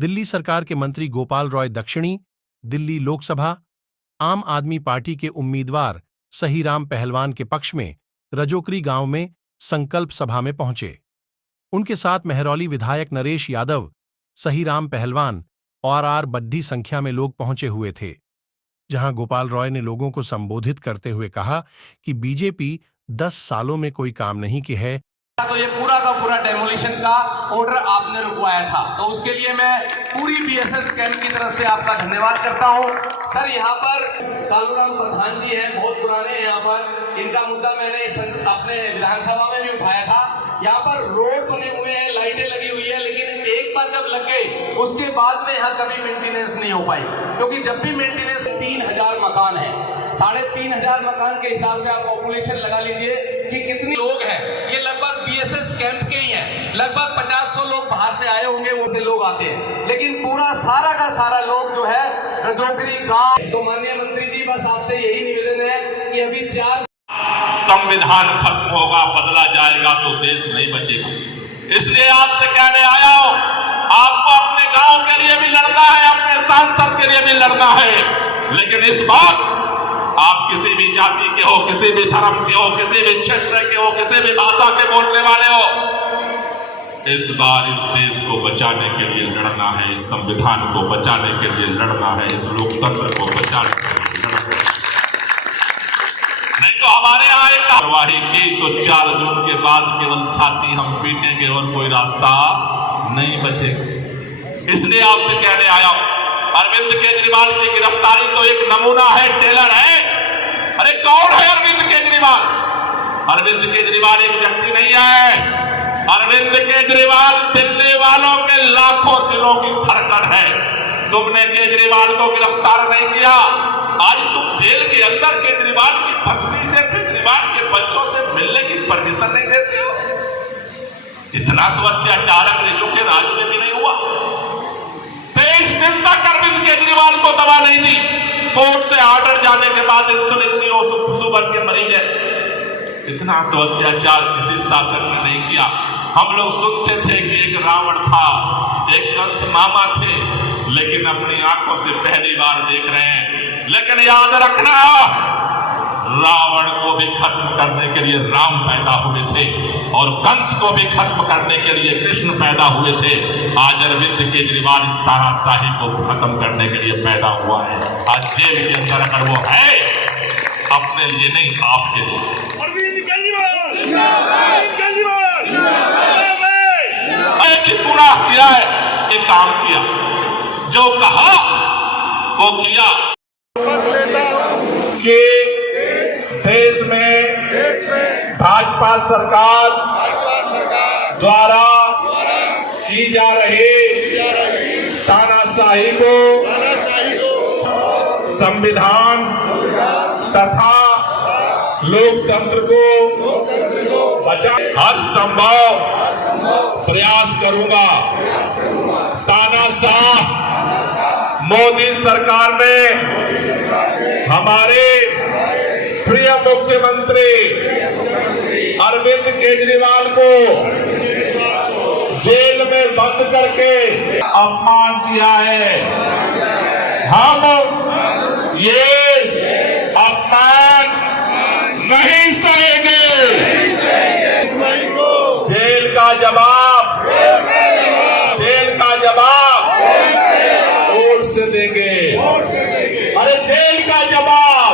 दिल्ली सरकार के मंत्री गोपाल रॉय दक्षिणी दिल्ली लोकसभा आम आदमी पार्टी के उम्मीदवार सहीराम पहलवान के पक्ष में रजोकरी गांव में संकल्प सभा में पहुंचे। उनके साथ महरौली विधायक नरेश यादव, सहीराम पहलवान और बड़ी संख्या में लोग पहुंचे हुए थे। जहां गोपाल रॉय ने लोगों को संबोधित करते हुए कहा कि बीजेपी 10 सालों में कोई काम नहीं की है। तो ये पूरा का पूरा डेमोलिशन का ऑर्डर आपने रुकवाया था, तो उसके लिए मैं पूरी बीएसएस कैंप की तरफ से आपका धन्यवाद करता हूं। सर, यहाँ पर कालूराम प्रधान जी हैं, बहुत पुराने हैं यहाँ पर। इनका मुद्दा मैंने अपने विधानसभा में भी उठाया था। यहाँ पर रोड बने हुए हैं, लाइटें लगी हुई है, लेकिन एक बार जब लग गई उसके बाद में यहाँ कभी मेंटेनेंस नहीं हो पाई, क्योंकि जब भी मेंटेनेंस 3000 मकान है, 3500 मकान के हिसाब से आप पॉपुलेशन लगा लीजिए कि कितने लोग हैं। ये लगभग बीएसएस कैंप के ही हैं, लगभग 50-100 लोग बाहर से आए होंगे, वो से लोग आते हैं, लेकिन पूरा सारा का सारा लोग जो है रजोकरी गांव। तो माननीय मंत्री जी, बस आपसे यही निवेदन है कि अभी 4 संविधान खत्म होगा, बदला जाएगा तो देश नहीं बचेगा। इसलिए आपसे कहने आया हूं, आपको अपने गांव के लिए भी लड़ना है, अपने सांसद के लिए भी लड़ना है, लेकिन इस बार आप किसी भी जाति के हो, किसी भी धर्म के हो, किसी भी क्षेत्र के हो, किसी भी भाषा के बोलने वाले हो, इस बार इस देश को बचाने के लिए लड़ना है, इस संविधान को बचाने के लिए लड़ना है, इस लोकतंत्र को बचाने के लिए लड़ना है। नहीं तो हमारे यहाँ एक कार्यवाही की तो 4 जून के बाद केवल छाती हम पीटेंगे और कोई रास्ता नहीं बचेगा। इसलिए आपसे कहने आया हूं, अरविंद केजरीवाल की गिरफ्तारी तो एक नमूना है, टेलर है। अरे कौन है अरविंद केजरीवाल? अरविंद केजरीवाल एक व्यक्ति नहीं है। अरविंद केजरीवाल दिल्ली वालों के लाखों दिलों की धड़कन है। तुमने केजरीवाल को गिरफ्तार नहीं किया, आज तुम जेल के अंदर केजरीवाल की पत्नी से, केजरीवाल के बच्चों से मिलने की परमिशन नहीं देते हो। इतना तो अत्याचार अंग्रेजों के राज में भी नहीं हुआ। 23 दिन तक अरविंद केजरीवाल को दवा नहीं दी, कोर्ट से ऑर्डर जाने के बाद इंसुलिन की सुबह के मरीज है। इतना तो अत्याचार किसी शासक ने नहीं किया। हम लोग सुनते थे कि एक रावण था, एक कंस मामा थे, लेकिन अपनी आंखों से पहली बार देख रहे हैं। लेकिन याद रखना, रावण को भी खत्म करने के लिए राम पैदा हुए थे और कंस को भी खत्म करने के लिए कृष्ण पैदा हुए थे। आज अरविंद केजरीवाल इस तानाशाही को खत्म करने के लिए पैदा हुआ है। आज जेल के अंदर अगर वो है, अपने लिए नहीं, आपके लिए। पूरा किया है, ये काम किया, जो कहा वो किया। कि देश में भाजपा सरकार द्वारा की जा रही तानाशाही को संविधान तथा लोकतंत्र को बचा हर संभव प्रयास करूंगा। तानाशाह मोदी सरकार ने हमारे प्रिय मुख्यमंत्री अरविंद केजरीवाल को जेल में बंद करके अपमान किया है। हम ये अपमान नहीं सहेंगे। जेल का जवाब, जेल का जवाब कोर्ट से देंगे। अरे जेल का जवाब,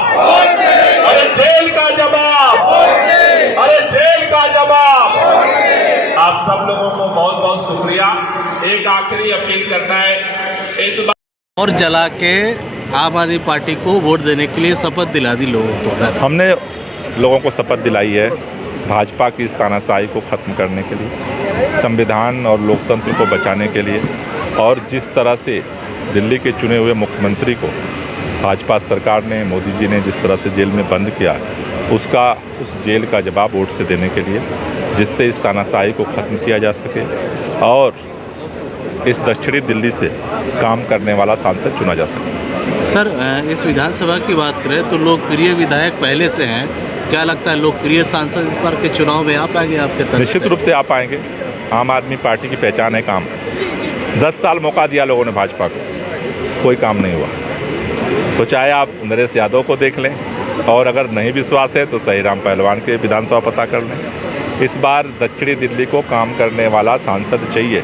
अरे जेल का जवाब, अरे जेल का जवाब। आप सब लोगों को बहुत बहुत शुक्रिया। एक आखिरी अपील करना है इस बार और जला के आम आदमी पार्टी को वोट देने के लिए शपथ दिला दी लोगों को। हमने लोगों को शपथ दिलाई है भाजपा की इस तानाशाही को ख़त्म करने के लिए, संविधान और लोकतंत्र को बचाने के लिए। और जिस तरह से दिल्ली के चुने हुए मुख्यमंत्री को भाजपा सरकार ने, मोदी जी ने जिस तरह से जेल में बंद किया, उसका उस जेल का जवाब वोट से देने के लिए, जिससे इस तानाशाही को ख़त्म किया जा सके और इस दक्षिणी दिल्ली से काम करने वाला सांसद चुना जा सके। सर, इस विधानसभा की बात करें तो लोकप्रिय विधायक पहले से हैं, क्या लगता है लोकप्रिय सांसद इस बार के चुनाव में आ पाएंगे आपके तरफ? निश्चित रूप से आ पाएंगे। आम आदमी पार्टी की पहचान है काम। 10 साल मौका दिया लोगों ने भाजपा को, कोई काम नहीं हुआ। तो चाहे आप नरेश यादव को देख लें, और अगर नहीं विश्वास है तो सहीराम पहलवान के विधानसभा पता कर लें। इस बार दक्षिणी दिल्ली को काम करने वाला सांसद चाहिए,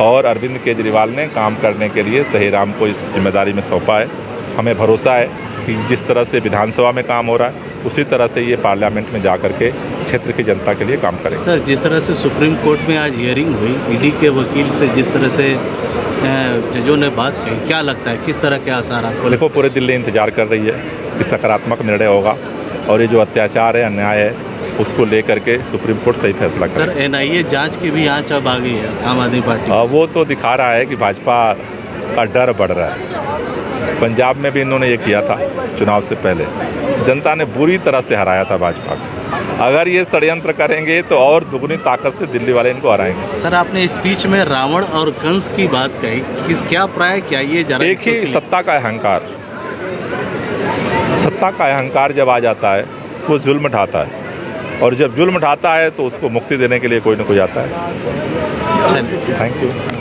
और अरविंद केजरीवाल ने काम करने के लिए सहीराम को इस जिम्मेदारी में सौंपा है। हमें भरोसा है कि जिस तरह से विधानसभा में काम हो रहा है, उसी तरह से ये पार्लियामेंट में जा कर के क्षेत्र की जनता के लिए काम करेगा। सर, जिस तरह से सुप्रीम कोर्ट में आज हियरिंग हुई, ईडी के वकील से जिस तरह से जजों ने बात कही, क्या लगता है किस तरह के आसार आपको? देखो, पूरे दिल्ली इंतजार कर रही है कि सकारात्मक निर्णय होगा, और ये जो अत्याचार है, अन्याय है, उसको लेकर के सुप्रीम कोर्ट सही फैसला करे। सर, एनआईए जांच की भी आंच अब आ गई है आम आदमी पार्टी। वो तो दिखा रहा है कि भाजपा का डर बढ़ रहा है। पंजाब में भी इन्होंने ये किया था, चुनाव से पहले जनता ने बुरी तरह से हराया था भाजपा को। अगर ये षड्यंत्र करेंगे तो और दुगनी ताकत से दिल्ली वाले इनको हराएंगे। सर, आपने स्पीच में रावण और कंस की बात कही, क्या प्राय क्या ये जरा एक ही सत्ता का अहंकार, सत्ता का अहंकार जब आ जाता है वो जुल्म ढाता है, और जब जुल्म ढाता है तो उसको मुक्ति देने के लिए कोई ना कोई आता है। चलिए, थैंक यू।